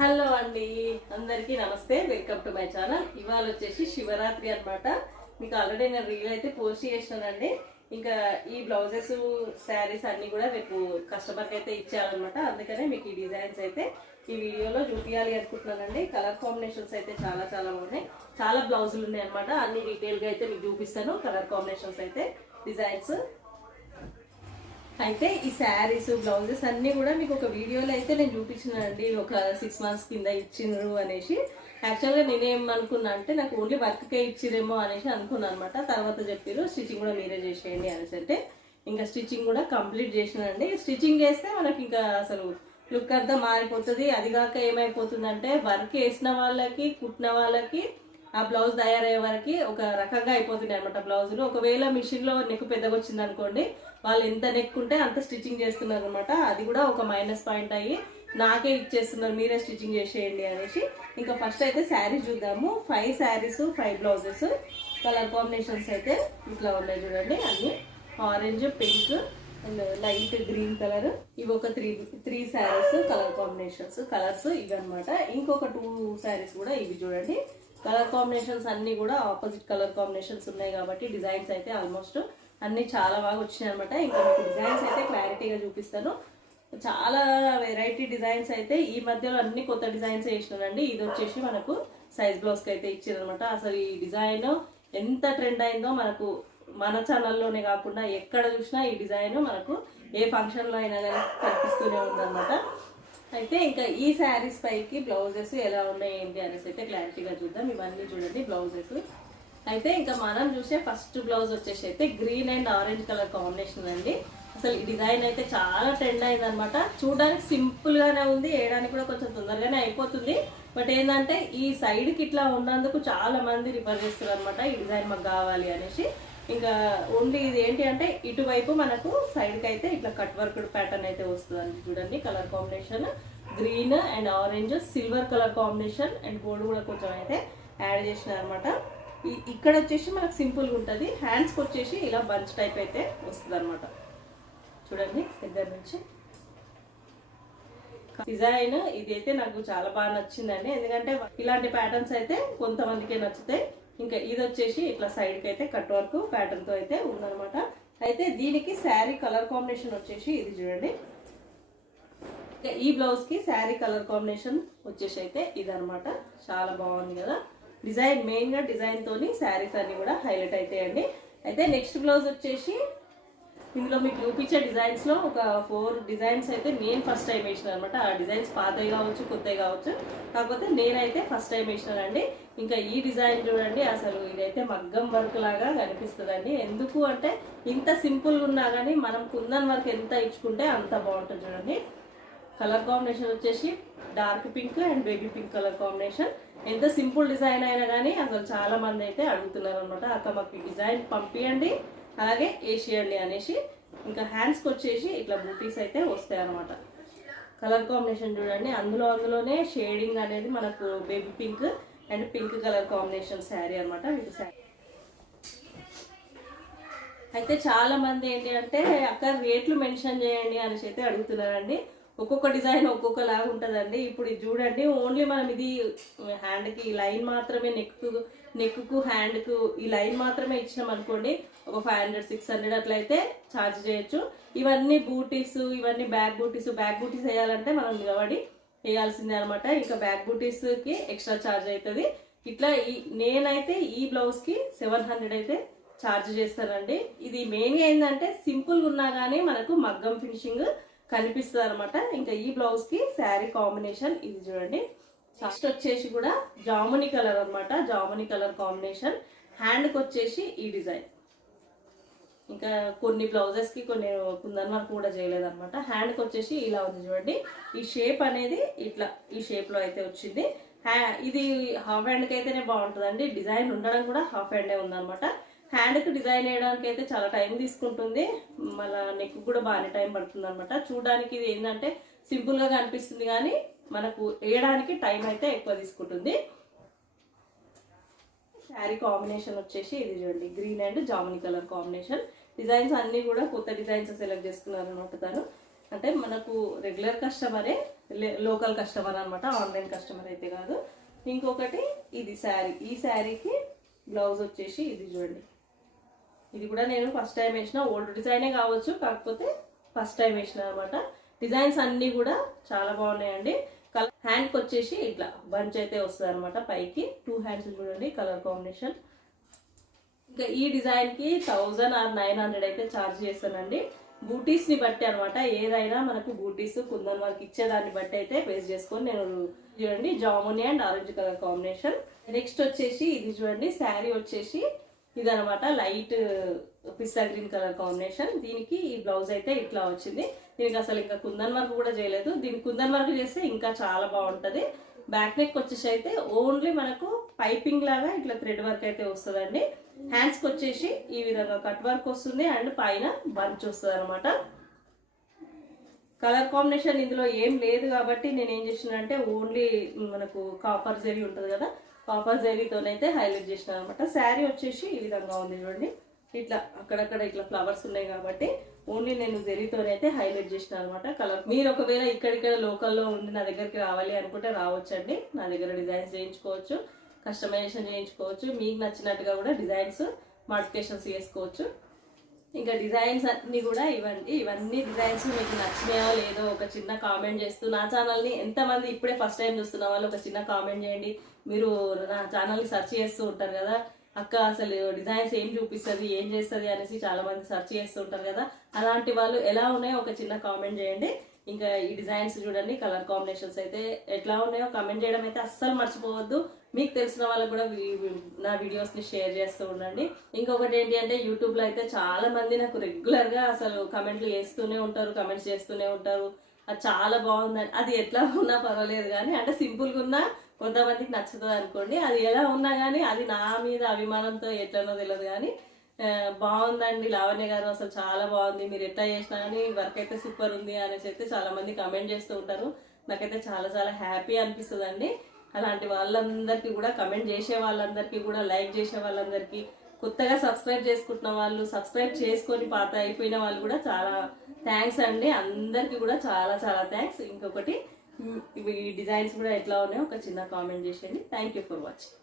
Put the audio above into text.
Hello అండి అందరికీ నమస్తే. వెల్కమ్ టు మై ఛానల్ ఇవాళ వచ్చేసి శివరాత్రి అనమాట మీకు ఆల్రెడీ నేను రీల్ అయితే పోస్ట్ చేసినానండి. ఇంకా ఈ బ్లౌజెస్ శారీస్ అన్ని కూడా రేపు కస్టమర్కి అయితే ఇచ్చారనమాట అందుకనే మీకు ఈ డిజైన్స్ అయితే ఈ వీడియోలో చూపించాలి అనుకుంటున్నానండి. కలర్ కాంబినేషన్స్ అయితే చాలా చాలా ఉన్నాయి. చాలా బ్లౌజులు ఉన్నాయి అనమాట అన్ని డీటెయిల్గా అయితే మీకు చూపిస్తాను. కలర్ కాంబినేషన్స్ అయితే డిజైన్స్ అయితే ఈ శారీస్ బ్లౌజెస్ అన్నీ కూడా మీకు ఒక వీడియోలో అయితే నేను చూపించినానండి. ఒక సిక్స్ మంత్స్ కింద ఇచ్చినారు అనేసి. యాక్చువల్గా నేనేం అనుకున్నా అంటే నాకు ఓన్లీ వర్క్కే ఇచ్చిరేమో అనేసి అనుకున్నాను అనమాట తర్వాత చెప్పారు స్టిచ్చింగ్ కూడా మీరే చేసేయండి అనేసి అంటే ఇంకా స్టిచ్చింగ్ కూడా కంప్లీట్ చేసినానండి. స్టిచ్చింగ్ చేస్తే మనకి ఇంకా అసలు లుక్ అంతా మారిపోతుంది. అది కాక ఏమైపోతుందంటే వర్క్ వేసిన వాళ్ళకి కుట్టిన వాళ్ళకి ఆ బ్లౌజ్ తయారయ్యే వరకు ఒక రకంగా అయిపోతున్నాయి అనమాట బ్లౌజులు. ఒకవేళ మిషన్లో నెక్ పెద్దగా వచ్చింది అనుకోండి వాళ్ళు ఎంత నెక్ ఉంటే అంత స్టిచ్చింగ్ చేస్తున్నారు అనమాట అది కూడా ఒక మైనస్ పాయింట్ అయ్యి నాకే ఇచ్చేస్తున్నారు మీరే స్టిచ్చింగ్ చేసేయండి అనేసి. ఇంకా ఫస్ట్ అయితే శారీస్ చూద్దాము. Five saris five blouses colour combinations అయితే ఇట్లా ఉన్నాయి చూడండి. అన్ని orange pink and light green colour. ఇవి ఒక three three saris colour combinations colours ఇవి అనమాట ఇంకొక టూ శారీస్ కూడా ఇవి చూడండి. కలర్ కాంబినేషన్స్ అన్ని కూడా ఆపోజిట్ కలర్ కాంబినేషన్స్ ఉన్నాయి కాబట్టి డిజైన్స్ అయితే ఆల్మోస్ట్ అన్ని చాలా బాగా వచ్చినాయి అనమాట ఇంకా మీకు డిజైన్స్ అయితే క్లారిటీగా చూపిస్తాను. చాలా వెరైటీ డిజైన్స్ అయితే ఈ మధ్యలో అన్ని కొత్త డిజైన్స్ వేసినానండి. ఇది వచ్చేసి మనకు సైజ్ బ్లౌజ్కి అయితే ఇచ్చారనమాట అసలు ఈ డిజైన్ ఎంత ట్రెండ్ అయిందో మనకు మన ఛానల్లోనే కాకుండా ఎక్కడ చూసినా ఈ డిజైన్ మనకు ఏ ఫంక్షన్లో అయినా కానీ కనిపిస్తూనే ఉందన్నమాట. అయితే ఇంకా ఈ శారీస్ పైకి బ్లౌజెస్ ఎలా ఉన్నాయి ఏంటి అనేసి అయితే క్లారిటీగా చూద్దాం. ఇవన్నీ చూడండి బ్లౌజెస్. అయితే ఇంకా మనం చూసే ఫస్ట్ బ్లౌజ్ వచ్చేసి అయితే green and orange colour combination అండి. అసలు ఈ డిజైన్ అయితే చాలా ట్రెండ్ అయింది అనమాట చూడడానికి సింపుల్గానే ఉంది వేయడానికి కూడా కొంచెం తొందరగానే అయిపోతుంది. బట్ ఏంటంటే ఈ సైడ్కి ఇట్లా ఉన్నందుకు చాలా మంది రిఫర్ చేస్తారు అనమాట ఈ డిజైన్ మాకు కావాలి అనేసి. ఇంకా ఓన్లీ ఇది ఏంటి అంటే ఇటువైపు మనకు సైడ్కి అయితే ఇట్లా కట్ వర్క్డ్ ప్యాటర్న్ అయితే వస్తుంది చూడండి colour combination green and orange silver colour combination and gold కూడా కొంచెం అయితే యాడ్ చేసిన అనమాట ఇక్కడ వచ్చేసి మనకు సింపుల్గా ఉంటుంది. హ్యాండ్స్కి వచ్చేసి ఇలా బంచ్ టైప్ అయితే వస్తుంది అనమాట చూడండి దగ్గర నుంచి. డిజైన్ ఇది అయితే నాకు చాలా బాగా నచ్చిందండి. ఎందుకంటే ఇలాంటి ప్యాటర్న్స్ అయితే కొంతమందికే నచ్చుతాయి. ఇంకా ఇది వచ్చేసి ఇట్లా సైడ్కి అయితే కట్ వర్క్ ప్యాటర్న్తో అయితే ఉందనమాట అయితే దీనికి శారీ కలర్ కాంబినేషన్ వచ్చేసి ఇది చూడండి. ఇంకా ఈ బ్లౌజ్కి శారీ కలర్ కాంబినేషన్ వచ్చేసి అయితే ఇదనమాట చాలా బాగుంది కదా. డిజైన్ మెయిన్గా డిజైన్తోని శారీస్ అన్నీ కూడా హైలైట్ అవుతాయండి అయితే నెక్స్ట్ బ్లౌజ్ వచ్చేసి ఇందులో మీకు చూపించే డిజైన్స్లో ఒక ఫోర్ డిజైన్స్ అయితే నేను ఫస్ట్ టైం వేసిన అనమాట ఆ డిజైన్స్ పాతవి కావచ్చు కొత్తవి కావచ్చు. కాకపోతే నేనైతే ఫస్ట్ టైం వేసినానండి. ఇంకా ఈ డిజైన్ చూడండి అసలు ఇదైతే మగ్గం వర్క్ లాగా కనిపిస్తుందండి. ఎందుకు అంటే ఇంత సింపుల్గా ఉన్నా కానీ మనం కుందన్ వర్క్ ఎంత ఇచ్చుకుంటే అంత బాగుంటుంది చూడండి. కలర్ కాంబినేషన్ వచ్చేసి dark pink and baby pink colour combination ఎంత సింపుల్ డిజైన్ అయినా కానీ అసలు చాలా మంది అయితే అడుగుతున్నారు అనమాట అక్క మాకు డిజైన్ పంపించండి అలాగే వేసేయండి అనేసి ఇంకా హ్యాండ్స్కి వచ్చేసి ఇట్లా బూటీస్ అయితే వస్తాయి అనమాట కలర్ కాంబినేషన్ చూడండి. అందులో అందులోనే షేడింగ్ అనేది మనకు baby pink and pink colour combination sari అనమాట విత్ శారీ అయితే చాలా మంది ఏంటి అంటే అక్కడ రేట్లు మెన్షన్ చేయండి అనేసి అయితే అడుగుతున్నారండి. ఒక్కొక్క డిజైన్ ఒక్కొక్కలాగా ఉంటుందండి. ఇప్పుడు ఇది చూడండి ఓన్లీ మనం ఇది హ్యాండ్కి ఈ లైన్ మాత్రమే నెక్కు నెక్కు హ్యాండ్కు ఈ లైన్ మాత్రమే ఇచ్చినాం అనుకోండి ఒక ఫైవ్ హండ్రెడ్ సిక్స్ హండ్రెడ్ అట్లయితే ఛార్జ్ చేయొచ్చు. ఇవన్నీ బూటీస్ ఇవన్నీ బ్యాక్ బూటీస్ బ్యాక్ బూటీస్ వేయాలంటే మనం నిలబడి వేయాల్సిందే అనమాట ఇంకా బ్యాక్ బూటీస్కి ఎక్స్ట్రా ఛార్జ్ అవుతుంది ఇట్లా ఈ నేనైతే ఈ బ్లౌజ్కి సెవెన్ హండ్రెడ్ అయితే ఛార్జ్ చేస్తానండి. ఇది మెయిన్గా ఏంటంటే సింపుల్గా ఉన్నా కానీ మనకు మగ్గం ఫినిషింగ్ కనిపిస్తుంది అనమాట ఇంకా ఈ బ్లౌజ్కి శారీ కాంబినేషన్ ఇది చూడండి. ఫస్ట్ వచ్చేసి కూడా జాముని కలర్ అన్నమాట. జాముని కలర్ కాంబినేషన్. హ్యాండ్కి వచ్చేసి ఈ డిజైన్. ఇంకా కొన్ని బ్లౌజెస్కి కొన్ని కుందన్ వర్క్ కూడా చేయలేదన్నమాట. హ్యాండ్కి వచ్చేసి ఇలా ఉంది చూడండి. ఈ షేప్ అనేది ఇట్లా ఈ షేప్లో అయితే వచ్చింది. హ్యా- ఇది హాఫ్ హ్యాండ్కి అయితేనే బాగుంటుందండి. డిజైన్ ఉండడం కూడా హాఫ్ హ్యాండే ఉందన్నమాట. హ్యాండ్కి డిజైన్ వేయడానికి అయితే చాలా టైం తీసుకుంటుంది. మళ్ళీ నెక్ కూడా బాగానే టైం పడుతుంది అనమాట చూడడానికి ఇది ఏంటంటే సింపుల్గా కనిపిస్తుంది కానీ మనకు వేయడానికి టైం అయితే ఎక్కువ తీసుకుంటుంది. శారీ కాంబినేషన్ వచ్చేసి ఇది చూడండి గ్రీన్ అండ్ జాముని కలర్ కాంబినేషన్ డిజైన్స్ అన్నీ కూడా కొత్త డిజైన్స్ సెలెక్ట్ చేసుకున్నారు అనమాట తను. అంటే మనకు రెగ్యులర్ కస్టమరే లోకల్ కస్టమర్ అనమాట ఆన్లైన్ కస్టమర్ అయితే కాదు. ఇంకొకటి ఇది శారీ ఈ శారీకి బ్లౌజ్ వచ్చేసి ఇది చూడండి. ఇది కూడా నేను ఫస్ట్ టైం వేసిన. ఓల్డ్ డిజైనే కావచ్చు కాకపోతే ఫస్ట్ టైం వేసిన అనమాట డిజైన్స్ అన్నీ కూడా చాలా బాగున్నాయండి. కలర్ హ్యాండ్కి వచ్చేసి ఇట్లా బంచ్ అయితే వస్తుంది అనమాట పైకి. టూ హ్యాండ్స్ చూడండి కలర్ కాంబినేషన్ ఇంకా ఈ డిజైన్కి థౌజండ్ ఆర్ నైన్ హండ్రెడ్ అయితే ఛార్జ్ చేస్తానండి. బూటీస్ని బట్టి అనమాట ఏదైనా మనకు బూటీస్ కుందన్ వాళ్ళకి ఇచ్చేదాన్ని బట్టి అయితే బేస్ చేసుకొని నేను చూడండి జాముని and orange colour combination next వచ్చేసి ఇది చూడండి శారీ వచ్చేసి ఇదనమాట లైట్ పిస్తా గ్రీన్ కలర్ కాంబినేషన్. దీనికి ఈ బ్లౌజ్ అయితే ఇట్లా వచ్చింది. దీనికి అసలు ఇంకా కుందన్ వర్క్ కూడా చేయలేదు. దీనికి కుందన్ వర్క్ చేస్తే ఇంకా చాలా బాగుంటుంది. బ్యాక్ నెక్ వచ్చేసి అయితే ఓన్లీ మనకు పైపింగ్ లాగా ఇట్లా థ్రెడ్ వర్క్ అయితే వస్తుందండి. హ్యాండ్స్కి వచ్చేసి ఈ విధంగా కట్ వర్క్ వస్తుంది అండ్ పైన బంచ్ వస్తుంది అనమాట కలర్ కాంబినేషన్ ఇందులో ఏం లేదు కాబట్టి నేను ఏం చేసిన అంటే ఓన్లీ మనకు కాపర్ జెరీ ఉంటుంది కదా కాపర్ జెరీతోనైతే హైలైట్ చేసిన అనమాట శారీ వచ్చేసి ఈ విధంగా ఉంది చూడండి. ఇట్లా అక్కడక్కడ ఇట్లా ఫ్లవర్స్ ఉన్నాయి కాబట్టి ఓన్లీ నేను జెరీతోనైతే హైలైట్ చేసిన అనమాట కలర్ మీరు ఒకవేళ ఇక్కడిక్కడ లోకల్లో ఉండి నా దగ్గరికి రావాలి అనుకుంటే రావచ్చండి. నా దగ్గర డిజైన్స్ చేయించుకోవచ్చు కస్టమైజేషన్ చేయించుకోవచ్చు మీకు నచ్చినట్టుగా కూడా డిజైన్స్ మాడిఫికేషన్స్ చేసుకోవచ్చు. ఇంకా డిజైన్స్ అన్నీ కూడా ఇవ్వండి. ఇవన్నీ డిజైన్స్ మీకు నచ్చినాయో లేదో ఒక చిన్న కామెంట్ చేస్తూ నా ఛానల్ని ఎంతమంది ఇప్పుడే ఫస్ట్ టైం చూస్తున్న వాళ్ళు ఒక చిన్న కామెంట్ చేయండి. మీరు నా ఛానల్ని సెర్చ్ చేస్తూ ఉంటారు కదా. అక్క అసలు డిజైన్స్ ఏం చూపిస్తుంది ఏం చేస్తుంది అనేసి చాలామంది సెర్చ్ చేస్తూ ఉంటారు కదా. అలాంటి వాళ్ళు ఎలా ఉన్నాయో ఒక చిన్న కామెంట్ చేయండి. ఇంకా ఈ డిజైన్స్ చూడండి కలర్ కాంబినేషన్స్ అయితే ఎట్లా ఉన్నాయో కామెంట్ చేయడం అయితే అస్సలు మర్చిపోవద్దు. మీకు తెలిసిన వాళ్ళకు కూడా నా వీడియోస్ని షేర్ చేస్తూ ఉండండి. ఇంకొకటి ఏంటి అంటే యూట్యూబ్లో అయితే చాలా మంది నాకు రెగ్యులర్గా అసలు కమెంట్లు వేస్తూనే ఉంటారు కమెంట్స్ చేస్తూనే ఉంటారు. అది చాలా బాగుందని. అది ఎట్లా ఉన్నా పర్వాలేదు కానీ అంటే సింపుల్గా ఉన్నా కొంతమందికి నచ్చుతుంది అనుకోండి. అది ఎలా ఉన్నా కానీ అది నా మీద అభిమానంతో ఎట్లనో తెలియదు కానీ బాగుందండి. లావణ్య గారు అసలు చాలా బాగుంది. మీరు ఎట్లా చేసినా కానీ వర్క్ అయితే సూపర్ ఉంది అనేసి అయితే చాలామంది కమెంట్ చేస్తూ ఉంటారు. నాకైతే చాలా చాలా హ్యాపీ అనిపిస్తుంది అలాంటి వాళ్ళందరికీ కూడా కమెంట్ చేసే వాళ్ళందరికీ కూడా లైక్ చేసే వాళ్ళందరికీ కొత్తగా సబ్స్క్రైబ్ చేసుకుంటున్న వాళ్ళు సబ్స్క్రైబ్ చేసుకొని పాత అయిపోయిన వాళ్ళు కూడా చాలా థ్యాంక్స్ అండి. అందరికీ కూడా చాలా చాలా థ్యాంక్స్. ఇంకొకటి ఇవి ఈ డిజైన్స్ కూడా ఎట్లా ఉన్నాయో ఒక చిన్న కామెంట్ చేసేయండి. Thank you for watching